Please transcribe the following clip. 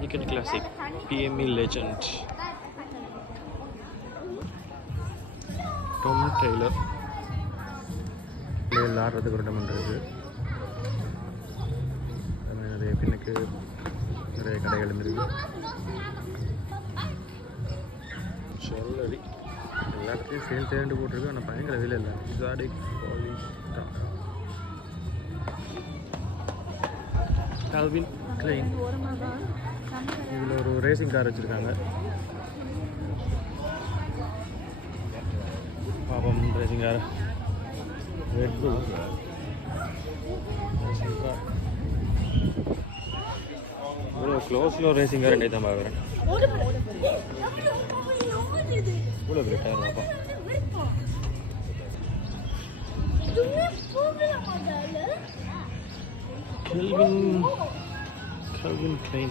American Classic PME Legend Tom Taylor விளையாடுறதுக்கு ஒரு இடம் இருக்குது. நிறைய பின்னுக்கு நிறைய கடைகள் இருக்குது. சொல்லி எல்லாத்துலேயும் சேர்ந்து போட்டிருக்கு. ஆனால் பயங்கர விலை இல்லை. எக்ஸாடிக் பாலிஸ்டா கால்வின் கிளைன். இதில் ஒரு ரேசிங் கார் வச்சுருக்காங்க. பாப்பம் ரேசிங் கார். ரெட் புல் இவ்வளோ க்ளோஸில் ரேசிங் கார் ரெண்டே தான் பார்க்குறேன். இவ்வளோ பெரிய டயர் பாப்பா. Calvin Klein.